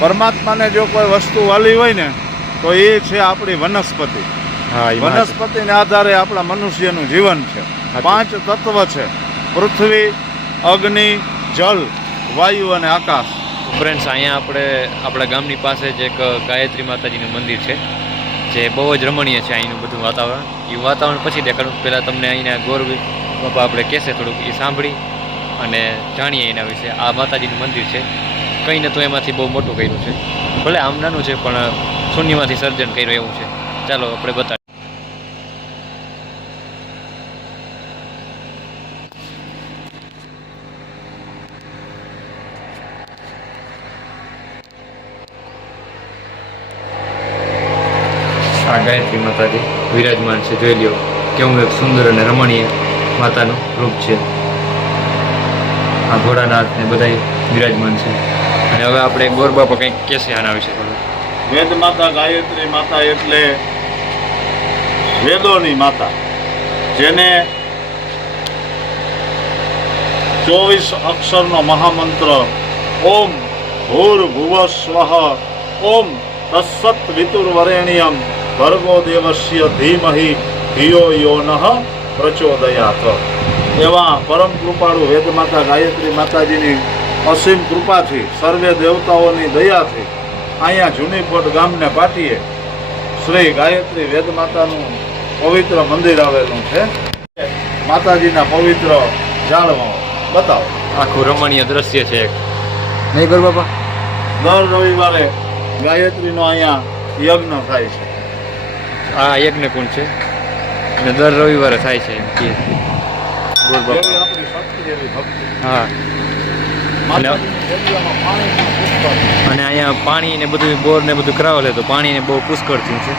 પરમાત્માને જો કોઈ વસ્તુ વાલી હોય ને તો એ છે આપણી વનસ્પતિ. વનસ્પતિને આધારે આપણા મનુષ્યનું જીવન છે. પાંચ તત્વ છે. પૃથ્વી અગ્નિ જલ વાયુ અને આકાશ. ફ્રેન્ડ્સ અહીંયા આપણે આપણા ગામની પાસે જ એક ગાયત્રી માતાજીનું મંદિર છે જે બહુ જ રમણીય છે અહીંનું બધું વાતાવરણ. એ વાતાવરણ પછી દેખાડું. પહેલાં તમને અહીંના ગોર બાપા આપણે કહેશે થોડુંક એ સાંભળી અને જાણીએ એના વિશે. આ માતાજીનું મંદિર છે. કંઈ નહોતું એમાંથી બહુ મોટું કર્યું છે. ભલે આમ નાનું છે, પણ શૂન્યમાંથી સર્જન કર્યું એવું છે. ચાલો આપણે બતાવીએ. આ ગાયત્રી માતાજી વિરાજમાન છે, જોઈ લ્યો. કેવું એક સુંદર અને રમણીય માતાનું રૂપ છે. આ ભોળાનાથ ને બધા વિરાજમાન છે. અને હવે આપણે ગોર બાપા કંઈક કહેશે આના વિશે થોડું. વેદ માતા ગાયત્રી માતા એટલે વેદોની માતા, જેને ચોવીસ અક્ષરનો મહામંત્ર, ઓમ ભૂર ભુવ સ્વઃ ઓમ તત્સત વિતુર્વરેણ્યમ, ભર્ગો દેવસ્ય ધીમહિ ધિયો યો નઃ પ્રચોદયાત. એવા પરમ કૃપાળુ વેદમાતા ગાયત્રી માતાજીની અસીમ કૃપાથી સર્વે દેવતાઓની દયાથી અહીંયા જૂનીપોટ ગામને પાટીએ શ્રી ગાયત્રી વેદ માતાનું પવિત્ર મંદિર આવેલું છે. માતાજીના પવિત્ર ઝાડમાં બતાવો. આખું રમણીય દ્રશ્ય છે એક. નહીં ગોર બાપા. દર રવિવારે ગાયત્રીનો અહીંયા યજ્ઞ થાય છે. આ યજ્ઞ કુંડ છે. અને દર રવિવારે થાય છે. એમ કે ગોર બાપા આપણી શક્તિ એવી ભક્તિ. હા માતાજીની જગ્યામાં પાણી પણ પુષ્કળ. અને અહીંયા પાણી ને બધું બોર ને બધું કરાવેલ તો પાણી ને બહુ પુષ્કળ થયું છે.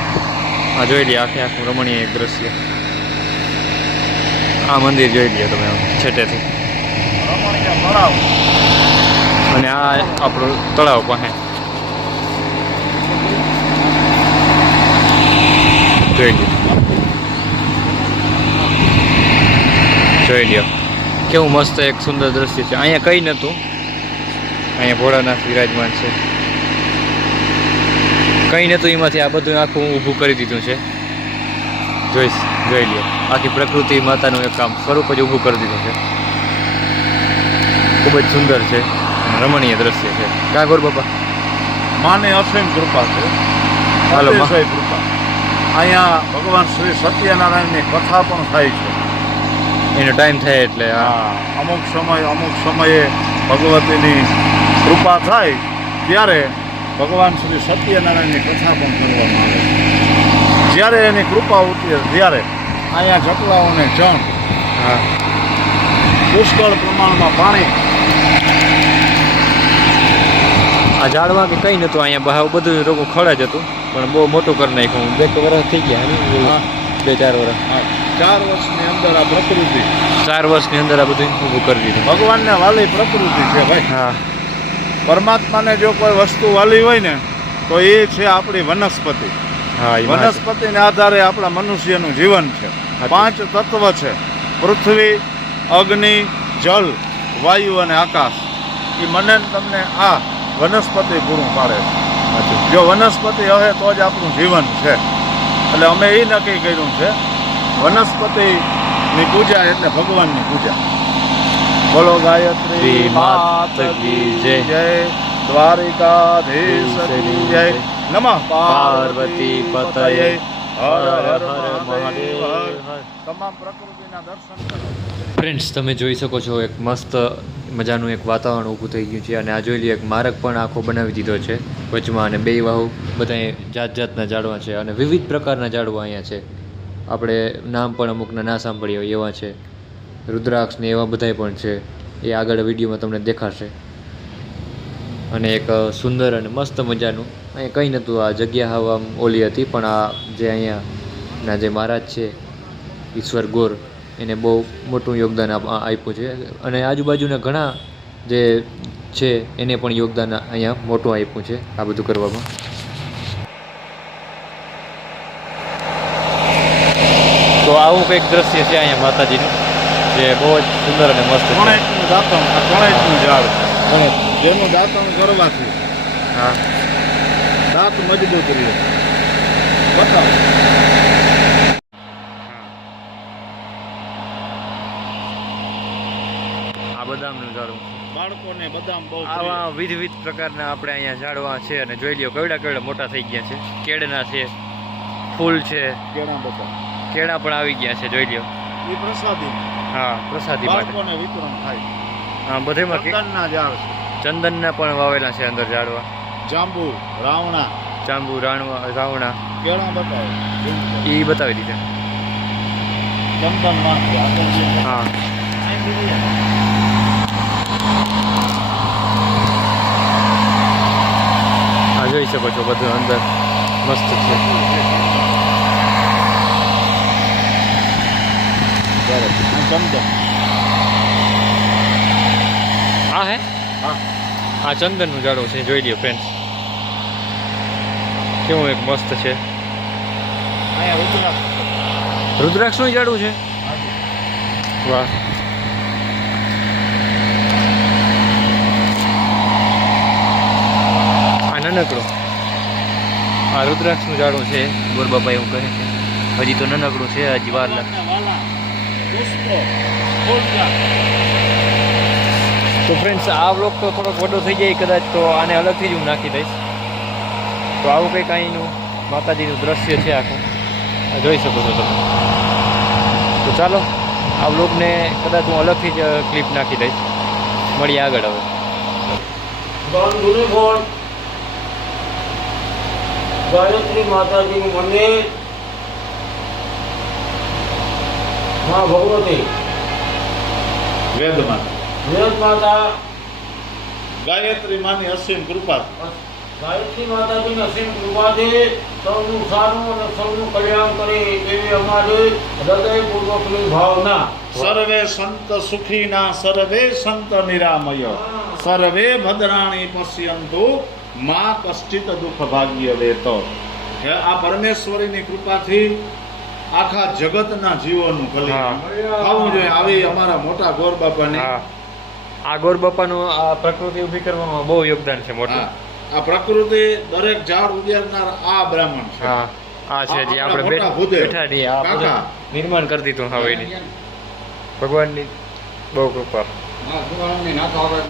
આ જોઈ લઈએ આખે આખું રમણીય એક દ્રશ્ય. આ મંદિર જોઈ લઈએ તમે છેટેથી. અને આ આપણું તળાવ પાસે. જોઈ લઈએ જોઈ લ્યો. કેવું મસ્ત એક સુંદર દ્રશ્ય છે. અહીંયા કંઈ નહોતું. અહીંયા ભોળાનાથ વિરાજમાન છે. કંઈ નહોતું એમાંથી આ બધું આખું ઊભું કરી દીધું છે. જોઈશ જોઈ લ્યો. આખી પ્રકૃતિ માતાનું એક કામ સ્વરૂપ જ ઊભું કરી દીધું છે. ખૂબ જ સુંદર છે રમણીય દ્રશ્ય છે. ક્યાં ગોર બાપા? માને અસીમ કૃપા છે. હાલો. કૃપા. અહીંયા ભગવાન શ્રી સત્યનારાયણની કથા પણ થાય છે. એનો ટાઈમ થાય એટલે હા અમુક સમય અમુક સમયે ભગવતીની કૃપા થાય ત્યારે ભગવાન શ્રી સત્યનારાયણની કથા પણ કરવામાં આવે છે. જ્યારે એની કૃપા ઉતરે ત્યારે અહીંયા ચકલાઓને જણ પુષ્કળ પ્રમાણમાં પાણી. આ ઝાડમાં કે કંઈ નહોતું અહીંયા બહાર બધું રોગો ખડે જ હતું પણ બહુ મોટું કરી નાખ્યું. બે વર્ષ થઈ ગયા બે ચાર વર્ષ હા, ચાર વર્ષની અંદર આ પ્રકૃતિ. ચાર વર્ષની અંદર આ બધું ઊભું કરી દીધું. ભગવાનને વાલી પ્રકૃતિ છે ભાઈ. હા. પરમાત્માને જો કોઈ વસ્તુ વાલી હોય ને તો એ છે આપણી વનસ્પતિ. હા વનસ્પતિને આધારે આપણા મનુષ્યનું જીવન છે. પાંચ તત્વ છે. પૃથ્વી અગ્નિ જલ વાયુ અને આકાશ. એ મને તમને આ વનસ્પતિ પૂરું પાડે છે. જો વનસ્પતિ હવે તો જ આપણું જીવન છે. એટલે અમે એ નક્કી કર્યું છે વનસ્પતિની પૂજા એટલે ભગવાનની પૂજા. બોલો ગાયત્રી માત કી જય. દ્વારિકાધીશ જય. નમઃ પાર્વતી પતયે. હર હર મહાદેવ. તમામ પ્રકૃતિના દર્શન ફ્રેન્ડ્સ તમે જોઈ શકો છો એક મસ્ત મજાનું એક વાતાવરણ ઊભું થઈ ગયું છે અને આ જોઈ લઈએ એક માર્ગ પણ આખો બનાવી દીધો છે. વચમાં અને બે વાહુ બધા જાત જાતના ઝાડવા છે અને વિવિધ પ્રકારના ઝાડવા અહીંયા છે. આપણે નામ પણ અમુકના ના સાંભળ્યા એવા છે. રુદ્રાક્ષ ને એવા બધાય પણ છે, એ આગળ વિડીયોમાં તમને દેખાશે. અને એક સુંદર અને મસ્ત મજાનું અહીંયા કંઈ નહોતું આ જગ્યા હવા ઓલી હતી, પણ આ જે અહીંયાના જે મહારાજ છે, ઈશ્વર ગોર, એને બહુ મોટું યોગદાન આપ્યું છે. અને આજુબાજુના ઘણા જે છે, એને પણ યોગદાન અહીંયા મોટું આપ્યું છે, આ બધું કરવામાં. તો આવું કંઈક દ્રશ્ય છે અહીંયા માતાજીનું. જે બહુ જ સુંદર અને મસ્ત છે ગણેશનું દાંતણ આ ગણેશનું ઝાડ છે ગણેશ જેનું દાંતણ કરવાથી હા દાંત મજબૂત રહે બતાવો આ બદામનું ઝાડવું બાળકોને બદામ બહુ આવા વિધ વિધ પ્રકારના આપણે અહીંયા ઝાડવા છે અને જોઈ લ્યો કેવડા કેવડા મોટા થઈ ગયા છે. કેળના છે ફૂલ છે. કેળા બધા. કેળા પણ આવી ગયા છે જોઈ લ્યો. એ પ્રસાદી. હા પ્રસાદી માટે. બાળકોને વિતરણ થાય. હા બધેમાં ચંદનના ઝાડ છે. ચંદનના પણ વાવેલા છે અંદર ઝાડવા. જાંબુ રાવણા. જાંબુ રાણવા રાવણા. કેળા બતાવો. એ બતાવી દીધા. ચંદન હા. આ જોઈ શકો છો બધું અંદર. મસ્ત છે. આ ચંદન આ હે? હા. આ ચંદનનું ઝાડું છે જોઈ લ્યો ફ્રેન્ડ્સ કેવું એક મસ્ત છે. રુદ્રાક્ષ રુદ્રાક્ષનું ઝાડું છે? વાહ. આ નાનકડું. આ રુદ્રાક્ષનું ઝાડું છે ગોરબાપા એવું કહે છે. હજી તો નાનકડું છે હજી વાર લાગે પુષ્પો તો ફ્રેન્ડ્સ આ બ્લોક તો થોડોક મોટો થઈ જાય કદાચ તો આને અલગથી જ હું નાખી દઈશ. તો આવું કંઈક અહીંનું માતાજીનું દ્રશ્ય છે આખું. જોઈ શકો છો તમે. તો ચાલો આ બ્લોગને કદાચ હું અલગથી જ ક્લિપ નાખી દઈશ. મળીએ આગળ હવે. ગાયત્રી માતાજીનું મંદિર માં ભગવતી. વેદમાં. વેદ માતા ગાયત્રી માની અસીમ કૃપા ગાયત્રી માતાજીના અસીમ કૃપાથી સૌનું સારું અને સૌનું કલ્યાણ કરે એવી અમારી હૃદયપૂર્વકની ભાવના. સર્વે સંત સુખીના સર્વે સંત નિરામય. સર્વે ભદ્રાણી પશ્યંતુ મા કષ્ટિત દુઃખ ભાગ્ય વેતો. આ પરમેશ્વરીની કૃપાથી આખા જગતના જીવોનું કલ્યાણ. થવું જોઈએ. આવી અમારા મોટા ગોર બાપાની. આ ગોર બાપાનું આ પ્રકૃતિ ઊભી કરવામાં બહુ યોગદાન છે મોટું. આ પ્રકૃતિ દરેક ઝાડ ઉગાડનાર આ બ્રાહ્મણ છે. આ છે જે આપણે બેઠા છીએ આ બધા નિર્માણ કરી દીધું હવે ભગવાનની બહુ કૃપા. ભગવાનની આવે.